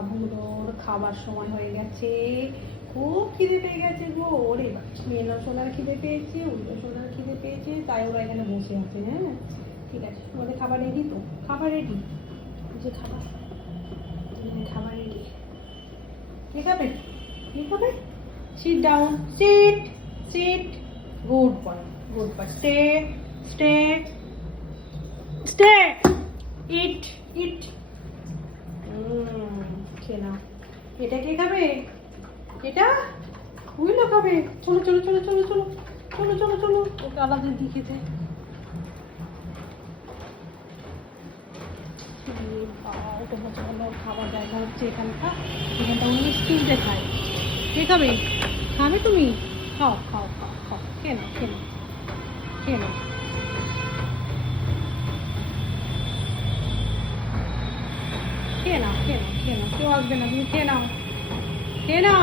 বাবুর খাবার সময় হয়ে গেছে, খুব খিদে পেয়ে গেছে গো। ওরে মেয়েরা সোনার খিদে পেয়েছে, উল্টো সোনার খিদে পেয়েছে, তাই ওরা এখানে বসে আছে। হ্যাঁ ঠিক আছে, তোমাদের খাবার রেডি তো? খাবার রেডি, যে খাবার খাবার রেডি। কে খাবে? কে খাবে? Sit down, sit sit. Good boy, good boy. Stay stay stay. Eat eat. খেয়ে নাও। এটা কে খাবে? এটা উইলো খাবে। চলো চলো চলো চলো চলো চলো চলো চলো, ওকে আলাদা দিয়ে খেতে। খাবার জায়গা হচ্ছে এখানটা, এখানটা উনিশ তিনটে খায়। কে খাবে? খাবে তুমি? খাও খাও খাও খাও, খেয়ে নাও খেয়ে নাও খেয়ে নাও। খেয়ে নাও খেয়ে নাও খেয়ে নাও, কেউ আসবে না, তুমি খেয়ে নাও খেয়ে নাও।